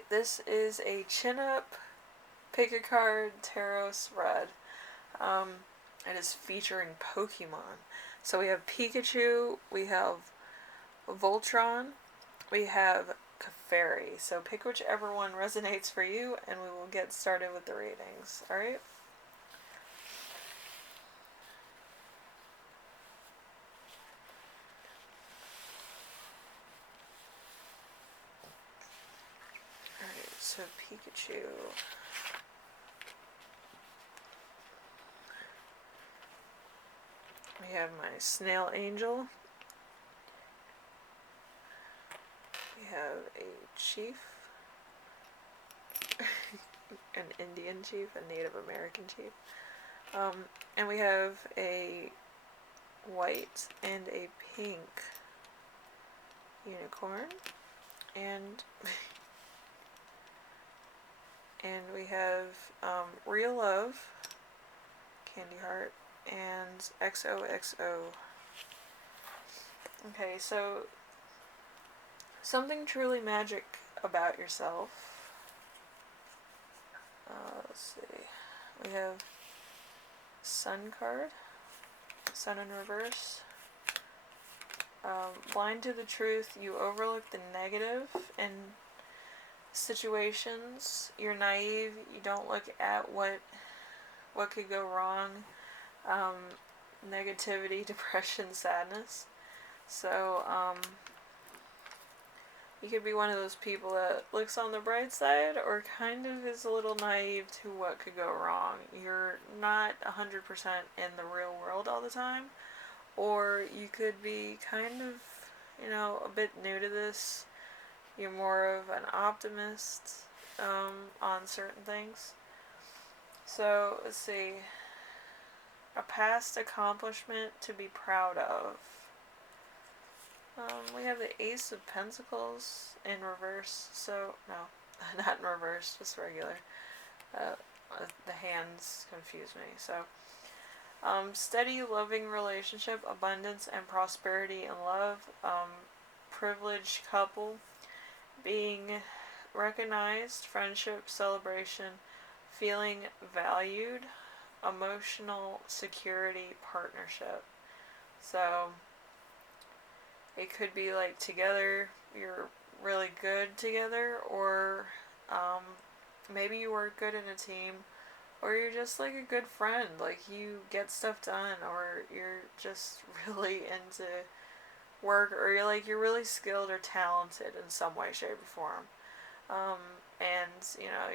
Okay, this is a chin-up pick-a-card tarot spread. It is featuring Pokemon. So we have Pikachu, we have Voltron, we have Clefairy. So pick whichever one resonates for you, and we will get started with the readings. Alright? Alright, so Pikachu. We have my Snail Angel. We have a chief. An Indian chief, a Native American chief. And we have a white and a pink unicorn. And and we have Real Love, Candy Heart, and XOXO. Okay, so something truly magic about yourself. Let's see. We have Sun card, Sun in reverse. Blind to the truth, you overlook the negative in situations. You're naive. You don't look at what could go wrong. Negativity, depression, sadness. So you could be one of those people that looks on the bright side or kind of is a little naive to what could go wrong. You're not 100% in the real world all the time. Or you could be kind of, a bit new to this. You're more of an optimist on certain things. So, let's see. A past accomplishment to be proud of. We have the Ace of Pentacles in reverse. So, no, not in reverse, just regular. The hands confuse me. So, steady, loving relationship, abundance and prosperity in love, privileged couple, being recognized, friendship, celebration, feeling valued, emotional security, partnership. So it could be like together, you're really good together, or maybe you work good in a team, or you're just like a good friend, like you get stuff done, or you're just really into work, or you're really skilled or talented in some way, shape, or form. And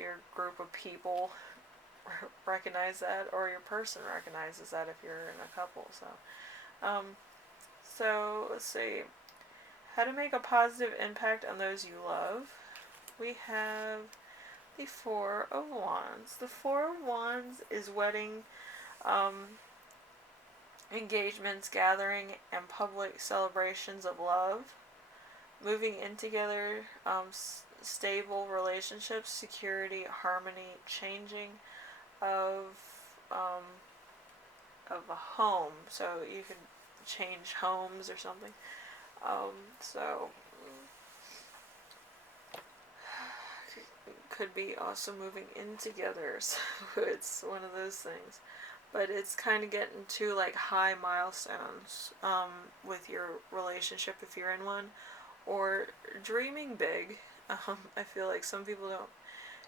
your group of people recognize that, or your person recognizes that if you're in a couple. So let's see. How to make a positive impact on those you love. We have the Four of Wands. The Four of Wands is wedding, engagements, gathering, and public celebrations of love. Moving in together, stable relationships, security, harmony, changing of a home. So you could change homes or something. So could be also moving in together. So it's one of those things. But it's kind of getting to like high milestones with your relationship if you're in one, or dreaming big. I feel like some people don't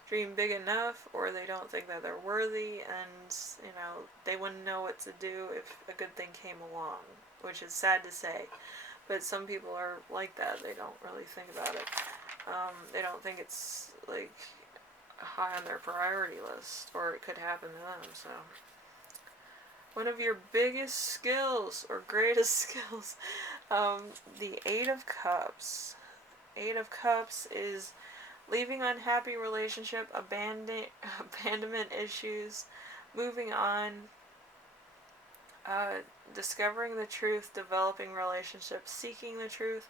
dream big enough, or they don't think that they're worthy, and they wouldn't know what to do if a good thing came along, which is sad to say. But some people are like that. They don't really think about it. They don't think it's like high on their priority list, or it could happen to them. So one of your biggest skills or greatest skills, the Eight of Cups. Eight of Cups is leaving unhappy relationship, abandonment issues, moving on, discovering the truth, developing relationships, seeking the truth,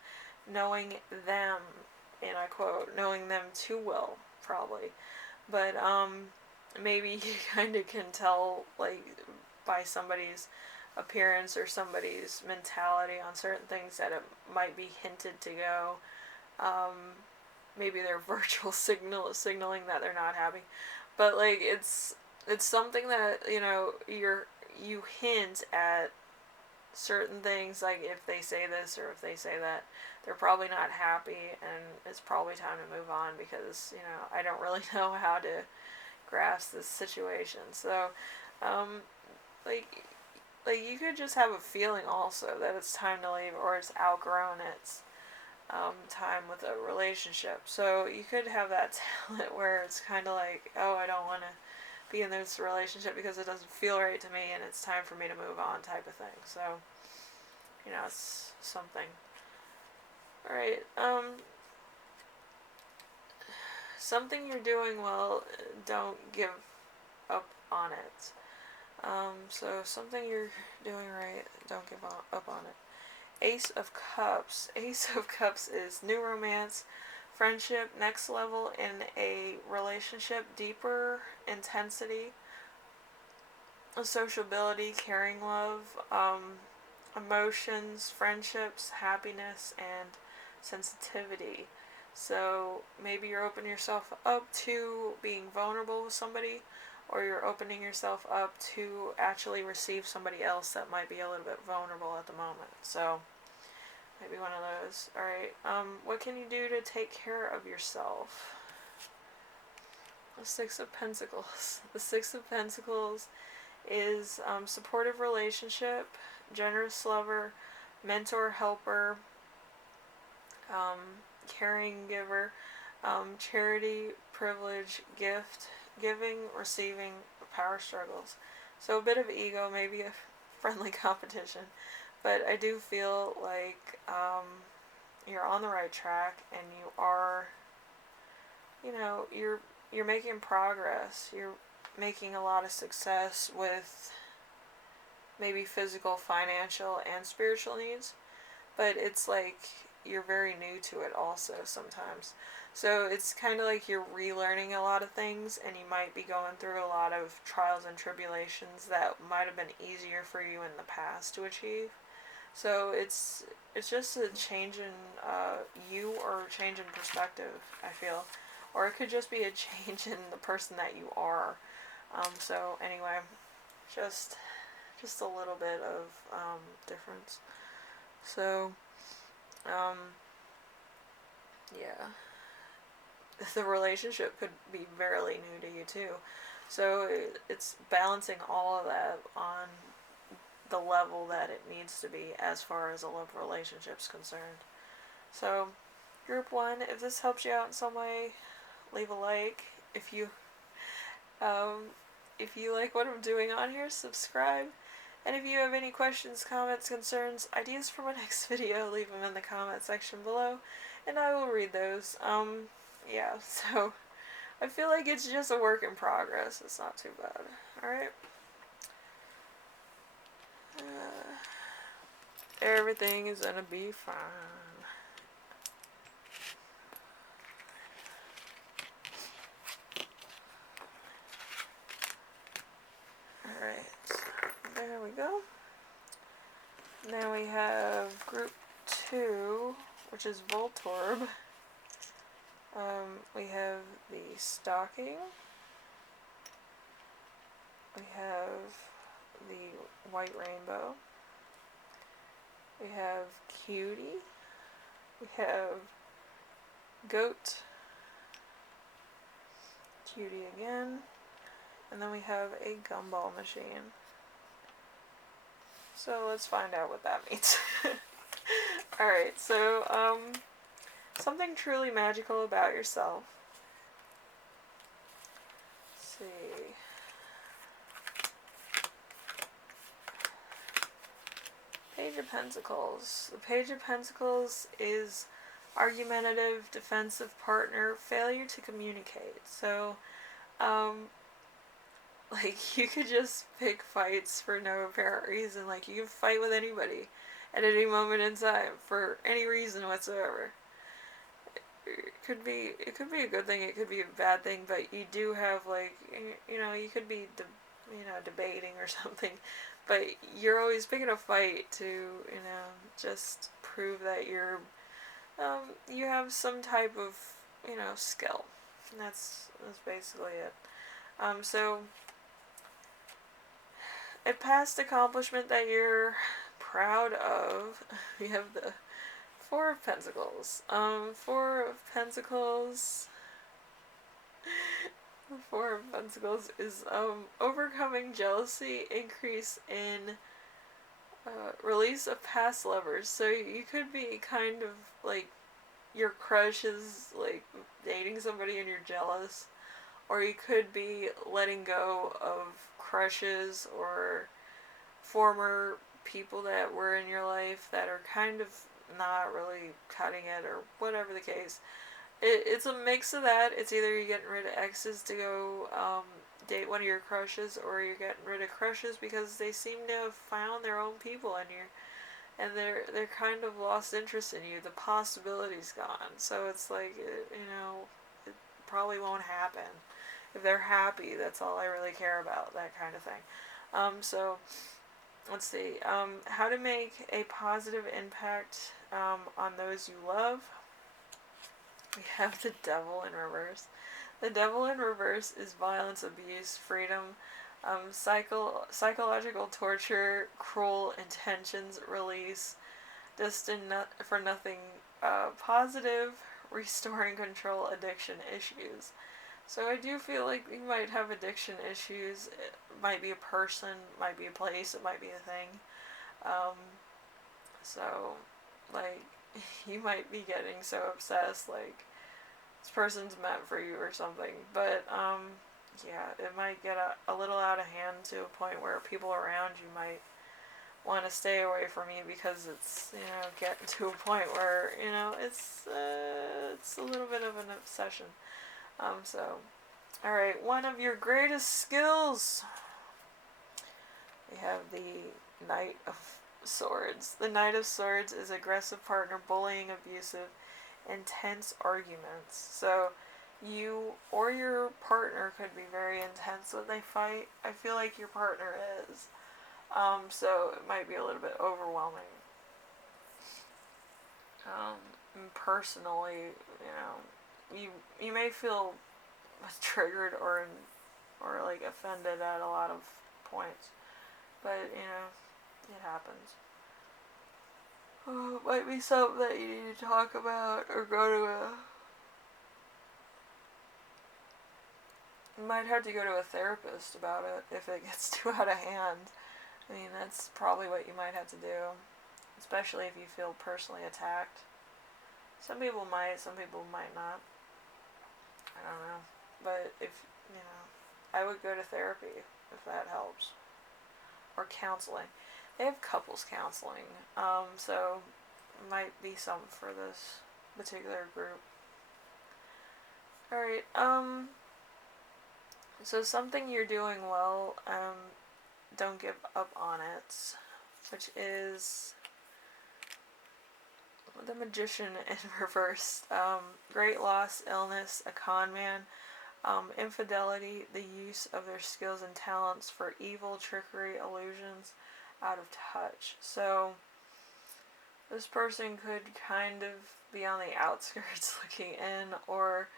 knowing them, and I quote, knowing them too well, probably. But maybe you kind of can tell, like, by somebody's appearance or somebody's mentality on certain things that it might be hinted to go. maybe they're virtual signaling that they're not happy, but like it's something that, you know, you hint at certain things, like if they say this or if they say that, they're probably not happy, and it's probably time to move on, because, you know, I don't really know how to grasp this situation. So like you could just have a feeling also that it's time to leave, or it's outgrown its time with a relationship. So you could have that talent where it's kind of like, oh, I don't want to be in this relationship because it doesn't feel right to me and it's time for me to move on, type of thing. So, you know, it's something. Alright, something you're doing well, don't give up on it. So something you're doing right, don't give up on it. Ace of Cups. Ace of Cups is new romance, friendship, next level in a relationship, deeper intensity, sociability, caring love, emotions, friendships, happiness, and sensitivity. So maybe you're opening yourself up to being vulnerable with somebody, or you're opening yourself up to actually receive somebody else that might be a little bit vulnerable at the moment. So maybe one of those. Alright, what can you do to take care of yourself? The Six of Pentacles. The Six of Pentacles is supportive relationship, generous lover, mentor, helper, caring giver, charity, privilege, gift, giving, receiving, power struggles. So a bit of ego, maybe a friendly competition, but I do feel like you're on the right track, and you are, you know, you're making progress. You're making a lot of success with maybe physical, financial, and spiritual needs, but it's like you're very new to it also sometimes. So it's kind of like you're relearning a lot of things, and you might be going through a lot of trials and tribulations that might have been easier for you in the past to achieve. So it's just a change in you, or a change in perspective, I feel. Or it could just be a change in the person that you are. So anyway, just a little bit of difference. So, yeah. The relationship could be fairly new to you too. So it's balancing all of that on the level that it needs to be as far as a love relationship's concerned. So, group 1, if this helps you out in some way, leave a like. If you like what I'm doing on here, subscribe. And if you have any questions, comments, concerns, ideas for my next video, leave them in the comment section below, and I will read those. Yeah, so I feel like it's just a work in progress. It's not too bad. Alright. Everything is gonna be fine. Alright, there we go. Now we have group 2, which is Voltorb. We have the stocking. We have the white rainbow. We have cutie. We have goat. Cutie again. And then we have a gumball machine. So let's find out what that means. Alright, so something truly magical about yourself. Let's see. Page of Pentacles. The Page of Pentacles is argumentative, defensive partner, failure to communicate. So, like, you could just pick fights for no apparent reason. Like, you can fight with anybody at any moment in time for any reason whatsoever. It could be a good thing, it could be a bad thing, but you do have, like, you know, you could be debating or something, but you're always picking a fight to, you know, just prove that you're you have some type of, skill. And that's basically it. So a past accomplishment that you're proud of. We have the Four of Pentacles. Four of Pentacles. The Four of Pentacles is overcoming jealousy, increase in release of past lovers. So you could be kind of like your crush is like dating somebody and you're jealous, or you could be letting go of crushes or former people that were in your life that are kind of not really cutting it, or whatever the case. It's a mix of that. It's either you're getting rid of exes to go date one of your crushes, or you're getting rid of crushes because they seem to have found their own people in you, and they're kind of lost interest in you. The possibility's gone. So it's like it probably won't happen. If they're happy, that's all I really care about. That kind of thing. So let's see. How to make a positive impact on those you love. We have the Devil in reverse. The Devil in reverse is violence, abuse, freedom, psychological torture, cruel intentions, release, destined for nothing positive, restoring control, addiction issues. So I do feel like you might have addiction issues. It might be a person, might be a place, it might be a thing. So, like, you might be getting so obsessed, like, this person's meant for you or something. But, yeah, it might get a little out of hand to a point where people around you might want to stay away from you because it's, getting to a point where, it's a little bit of an obsession. Alright, one of your greatest skills. We have the Knight of Swords. The Knight of Swords is aggressive partner, bullying, abusive, intense arguments. So you or your partner could be very intense when they fight. I feel like your partner is. So it might be a little bit overwhelming. Personally, you may feel triggered or like offended at a lot of points, but it happens. It might be something that you need to talk about or go to you might have to go to a therapist about it if it gets too out of hand. I mean, that's probably what you might have to do, especially if you feel personally attacked. Some people might, some people might not. I don't know. But if, I would go to therapy if that helps. Or counseling. They have couples counseling. So it might be something for this particular group. Alright, so something you're doing well, don't give up on it, which is the Magician in reverse. Great loss, illness, a con man, infidelity, the use of their skills and talents for evil, trickery, illusions, out of touch. So this person could kind of be on the outskirts looking in, or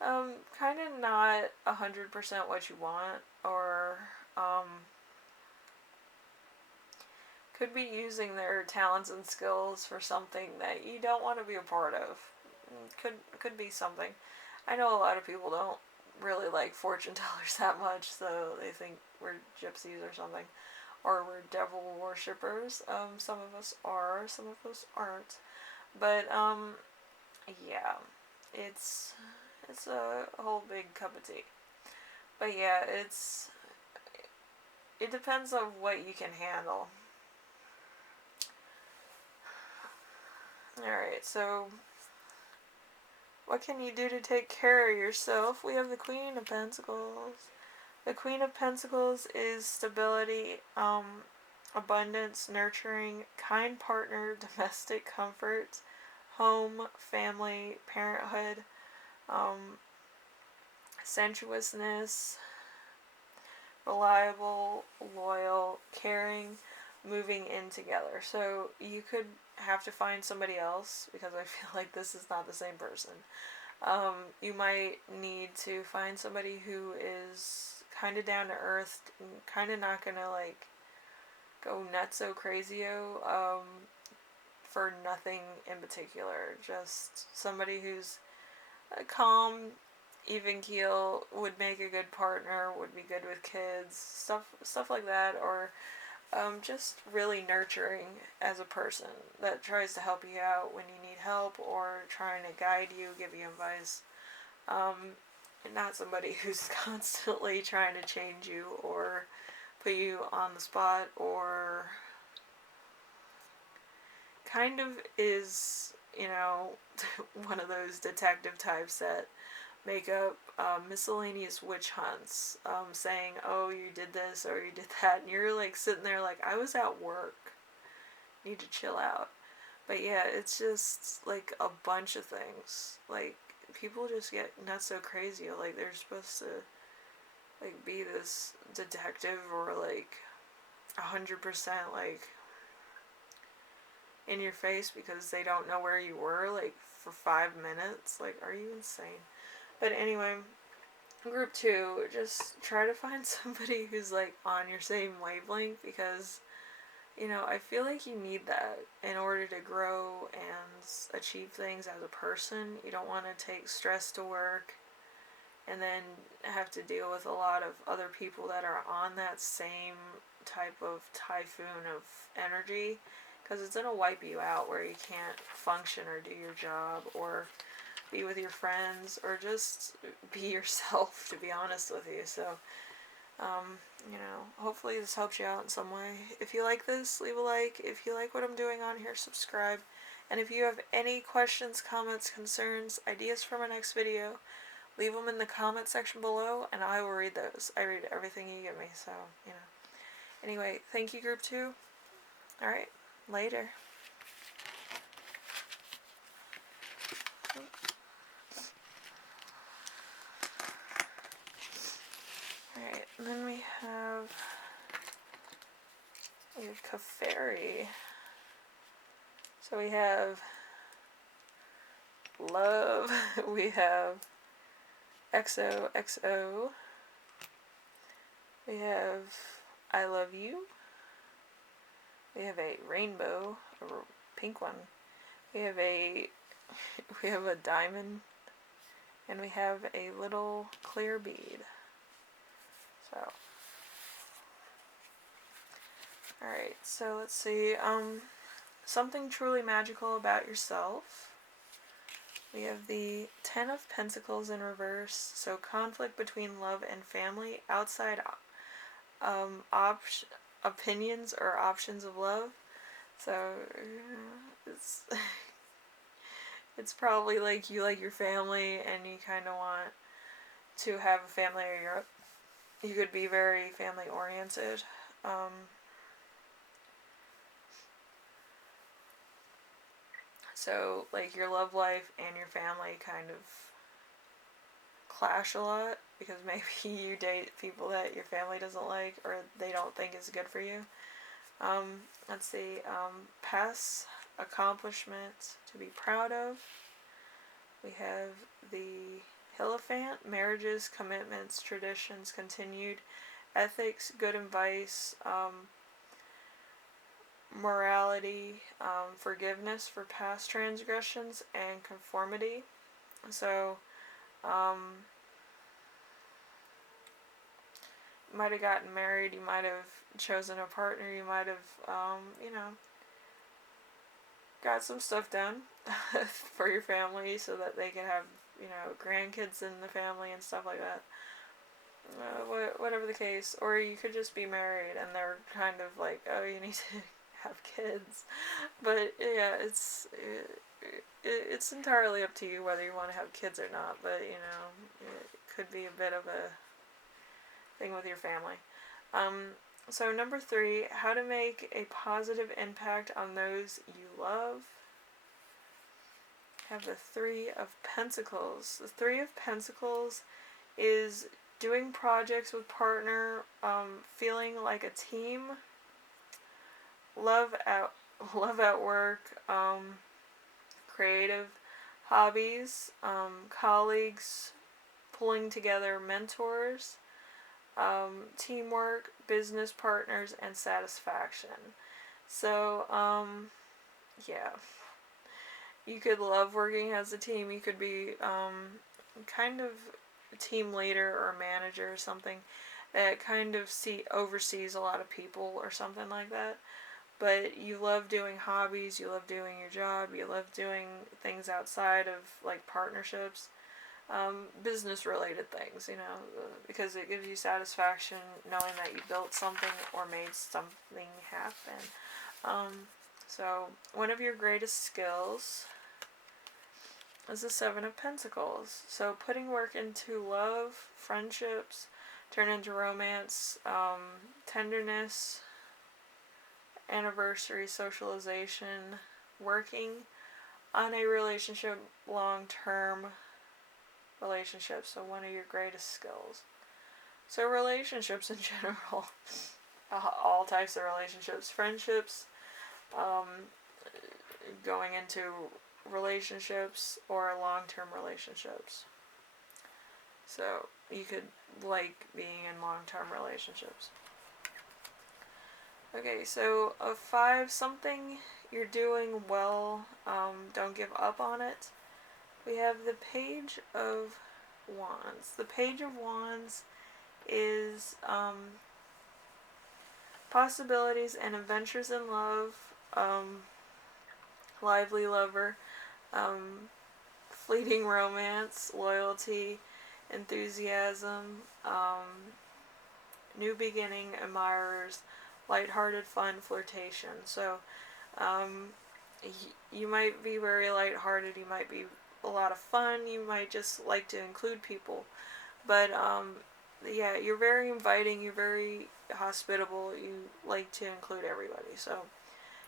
kind of not 100% what you want, or could be using their talents and skills for something that you don't want to be a part of. Could be something. I know a lot of people don't really like fortune tellers that much, so they think we're gypsies or something, or we're devil worshippers. Some of us are, some of us aren't. But yeah, it's a whole big cup of tea. But yeah, it depends on what you can handle. Alright, so what can you do to take care of yourself? We have the Queen of Pentacles. The Queen of Pentacles is stability, abundance, nurturing, kind partner, domestic comfort, home, family, parenthood, sensuousness, reliable, loyal, caring, moving in together. So you could have to find somebody else, because I feel like this is not the same person. You might need to find somebody who is kind of down to earth, kind of not gonna like go nutso crazio for nothing in particular. Just somebody who's calm, even keel, would make a good partner, would be good with kids, stuff like that, or just really nurturing as a person that tries to help you out when you need help or trying to guide you, give you advice. And not somebody who's constantly trying to change you or put you on the spot or kind of is, one of those detective types that make up miscellaneous witch hunts, saying, oh, you did this or you did that, and you're like sitting there like, I was at work, need to chill out. But yeah, it's just like a bunch of things. Like, people just get not so crazy. Like, they're supposed to like be this detective or like 100% like in your face because they don't know where you were like for 5 minutes. Like, are you insane? But anyway, group 2, just try to find somebody who's like on your same wavelength because I feel like you need that in order to grow and achieve things as a person. You don't want to take stress to work and then have to deal with a lot of other people that are on that same type of typhoon of energy, because it's going to wipe you out where you can't function or do your job or be with your friends or just be yourself, to be honest with you. So, hopefully this helps you out in some way. If you like this, leave a like. If you like what I'm doing on here, subscribe. And if you have any questions, comments, concerns, ideas for my next video, leave them in the comment section below and I will read those. I read everything you give me, so, Anyway, thank you, group 2. Alright, later. Alright, and then we have Clefairy. So we have love, we have XOXO, we have I love you, we have a rainbow, a pink one, we have a diamond, and we have a little clear bead. So, alright, so let's see, something truly magical about yourself. We have the 10 of Pentacles in reverse, so conflict between love and family, outside opinions or options of love. So, it's probably like you like your family and you kind of want to have a family, or you could be very family oriented. So, like, your love life and your family kind of clash a lot because maybe you date people that your family doesn't like or they don't think is good for you. Let's see, past accomplishments to be proud of. We have the Hierophant, marriages, commitments, traditions, continued ethics, good advice, morality, forgiveness for past transgressions, and conformity. So, you might have gotten married, you might have chosen a partner, you might have, got some stuff done for your family so that they can have, grandkids in the family and stuff like that. Whatever the case. Or you could just be married and they're kind of like, oh, you need to have kids. But yeah, it's entirely up to you whether you want to have kids or not. But it could be a bit of a thing with your family. So number 3, how to make a positive impact on those you love. Have the 3 of Pentacles. The 3 of Pentacles is doing projects with partner, feeling like a team, love at work, creative hobbies, colleagues, pulling together mentors, teamwork, business partners, and satisfaction. So, yeah. You could love working as a team. You could be kind of a team leader or manager or something that kind of oversees a lot of people or something like that. But you love doing hobbies, you love doing your job, you love doing things outside of like partnerships, business related things, because it gives you satisfaction knowing that you built something or made something happen. So, one of your greatest skills is the Seven of Pentacles. So, putting work into love, friendships, turn into romance, tenderness, anniversary, socialization, working on a relationship, long-term relationship. So, one of your greatest skills. So, relationships in general, all types of relationships, friendships, going into relationships or long-term relationships. So you could like being in long-term relationships. Okay, so a 5, something you're doing well, don't give up on it. We have the Page of Wands. The Page of Wands is possibilities and adventures in love, lively lover, fleeting romance, loyalty, enthusiasm, new beginning, admirers, lighthearted fun, flirtation. So, you might be very lighthearted, you might be a lot of fun, you might just like to include people. But, yeah, you're very inviting, you're very hospitable, you like to include everybody. So,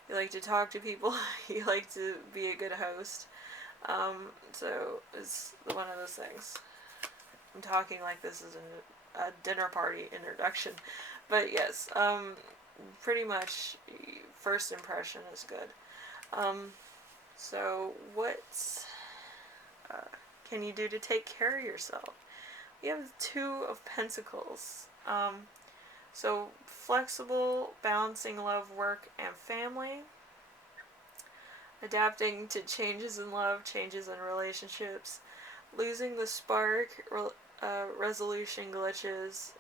you like to talk to people, you like to be a good host. So it's one of those things. I'm talking like this is a dinner party introduction. But yes, pretty much first impression is good. So what can you do to take care of yourself? You have 2 of Pentacles. So flexible, balancing love, work, and family. Adapting to changes in love, changes in relationships, losing the spark, resolution glitches,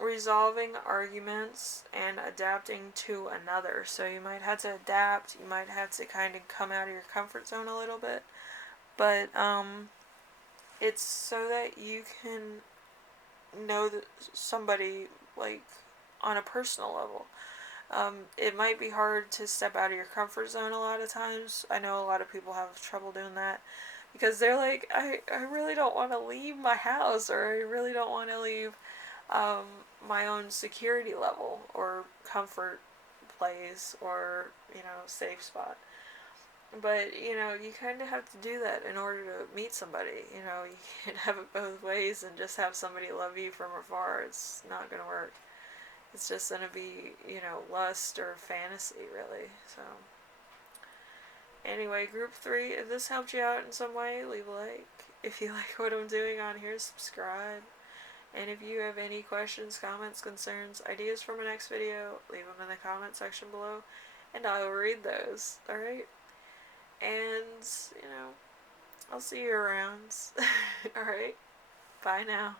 resolving arguments, and adapting to another. So you might have to adapt, you might have to kind of come out of your comfort zone a little bit, but it's so that you can know that somebody like on a personal level. It might be hard to step out of your comfort zone a lot of times. I know a lot of people have trouble doing that because they're like, I really don't want to leave my house, or I really don't want to leave my own security level or comfort place or, safe spot. But, you kind of have to do that in order to meet somebody. You can't have it both ways and just have somebody love you from afar. It's not going to work. It's just going to be, lust or fantasy, really. So, anyway, group 3, if this helped you out in some way, leave a like. If you like what I'm doing on here, subscribe. And if you have any questions, comments, concerns, ideas for my next video, leave them in the comment section below, and I will read those, alright? And, I'll see you around. Alright? Bye now.